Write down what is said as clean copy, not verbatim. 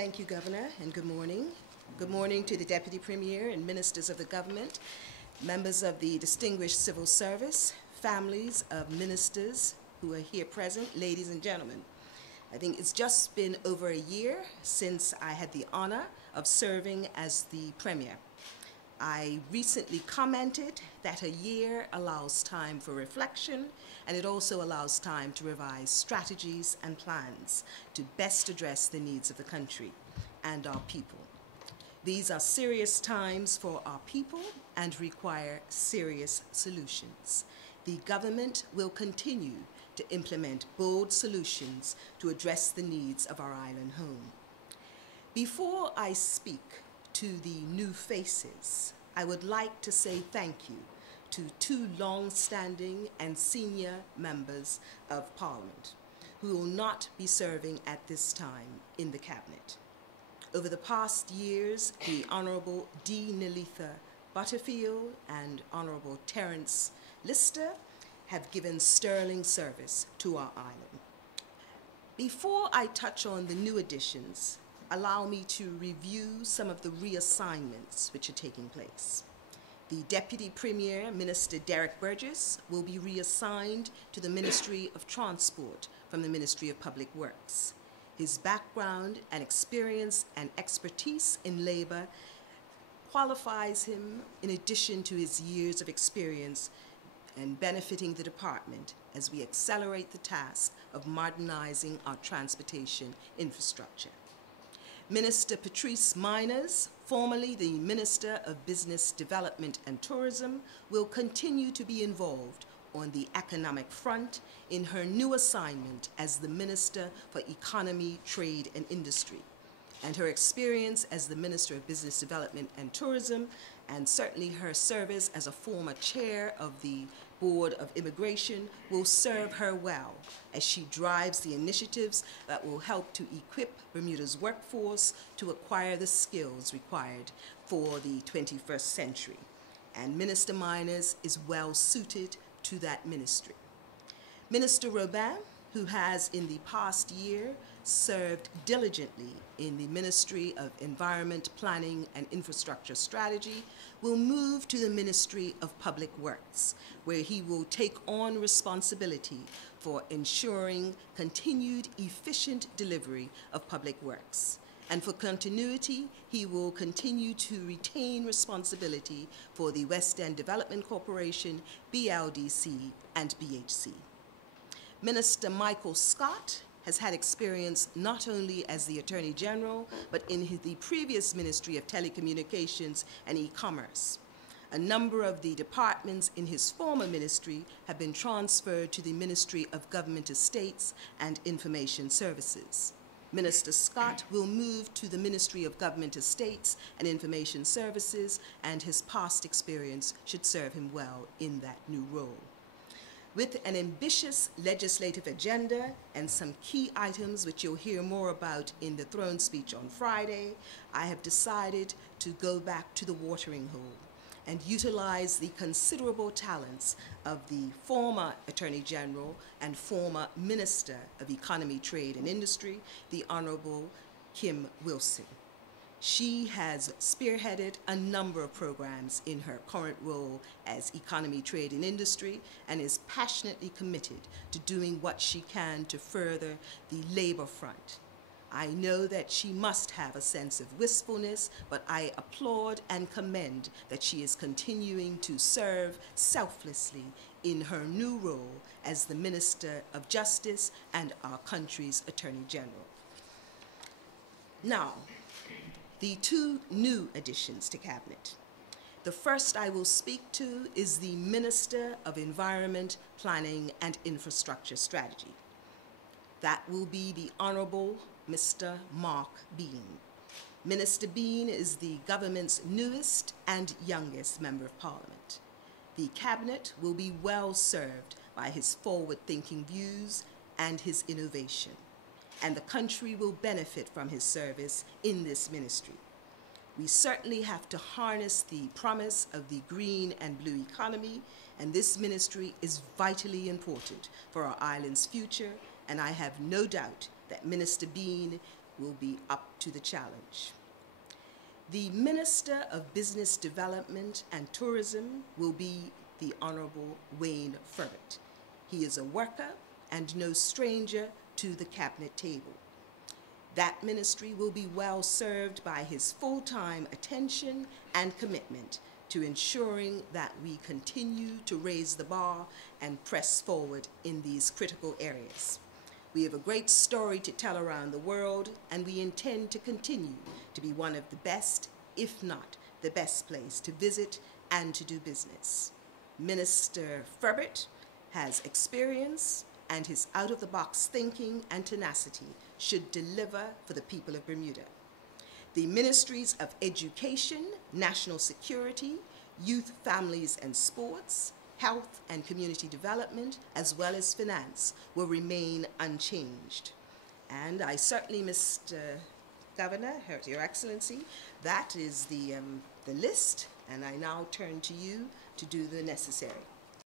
Thank you, Governor, and good morning. Good morning to the Deputy Premier and Ministers of the Government, members of the distinguished civil service, families of ministers who are here present, ladies and gentlemen. I think it's just been over a year since I had the honor of serving as the Premier. I recently commented that a year allows time for reflection, and it also allows time to revise strategies and plans to best address the needs of the country and our people. These are serious times for our people and require serious solutions. The government will continue to implement bold solutions to address the needs of our island home. Before I speak to the new faces, I would like to say thank you to two long-standing and senior members of Parliament who will not be serving at this time in the Cabinet. Over the past years, the Honourable D. Nalitha Butterfield and Honourable Terence Lister have given sterling service to our island. Before I touch on the new additions, allow me to review some of the reassignments which are taking place. The Deputy Premier, Minister Derek Burgess, will be reassigned to the Ministry of Transport from the Ministry of Public Works. His background and experience and expertise in labour qualifies him in addition to his years of experience and benefiting the department as we accelerate the task of modernising our transportation infrastructure. Minister Patrice Miners, formerly the Minister of Business Development and Tourism, will continue to be involved on the economic front in her new assignment as the Minister for Economy, Trade and Industry. And her experience as the Minister of Business Development and Tourism, and certainly her service as a former chair of the Board of Immigration, will serve her well as she drives the initiatives that will help to equip Bermuda's workforce to acquire the skills required for the 21st century. And Minister Miners is well suited to that ministry. Minister Robin, who has in the past year served diligently in the Ministry of Environment, Planning and Infrastructure Strategy, will move to the Ministry of Public Works, where he will take on responsibility for ensuring continued efficient delivery of public works. And for continuity, he will continue to retain responsibility for the West End Development Corporation, BLDC and BHC. Minister Michael Scott has had experience not only as the Attorney General, but in the previous Ministry of Telecommunications and E-Commerce. A number of the departments in his former ministry have been transferred to the Ministry of Government Estates and Information Services. Minister Scott will move to the Ministry of Government Estates and Information Services, and his past experience should serve him well in that new role. With an ambitious legislative agenda and some key items which you'll hear more about in the throne speech on Friday, I have decided to go back to the watering hole and utilize the considerable talents of the former Attorney General and former Minister of Economy, Trade and Industry, the Honourable Kim Wilson. She has spearheaded a number of programs in her current role as Economy, Trade and Industry, and is passionately committed to doing what she can to further the labor front. I know that she must have a sense of wistfulness, but I applaud and commend that she is continuing to serve selflessly in her new role as the Minister of Justice and our country's Attorney General. Now, the two new additions to Cabinet. The first I will speak to is the Minister of Environment, Planning and Infrastructure Strategy. That will be the Honourable Mr. Mark Bean. Minister Bean is the government's newest and youngest Member of Parliament. The Cabinet will be well served by his forward-thinking views and his innovation, and the country will benefit from his service in this ministry. We certainly have to harness the promise of the green and blue economy, and this ministry is vitally important for our island's future, and I have no doubt that Minister Bean will be up to the challenge. The Minister of Business Development and Tourism will be the Honorable Wayne Furbert. He is a worker and no stranger to the cabinet table. That ministry will be well served by his full-time attention and commitment to ensuring that we continue to raise the bar and press forward in these critical areas. We have a great story to tell around the world, and we intend to continue to be one of the best, if not the best place to visit and to do business. Minister Furbert has experience, and his out-of-the-box thinking and tenacity should deliver for the people of Bermuda. The Ministries of Education, National Security, Youth, Families and Sports, Health and Community Development, as well as Finance, will remain unchanged. And I certainly, Mr. Governor, Your Excellency, that is the list, and I now turn to you to do the necessary.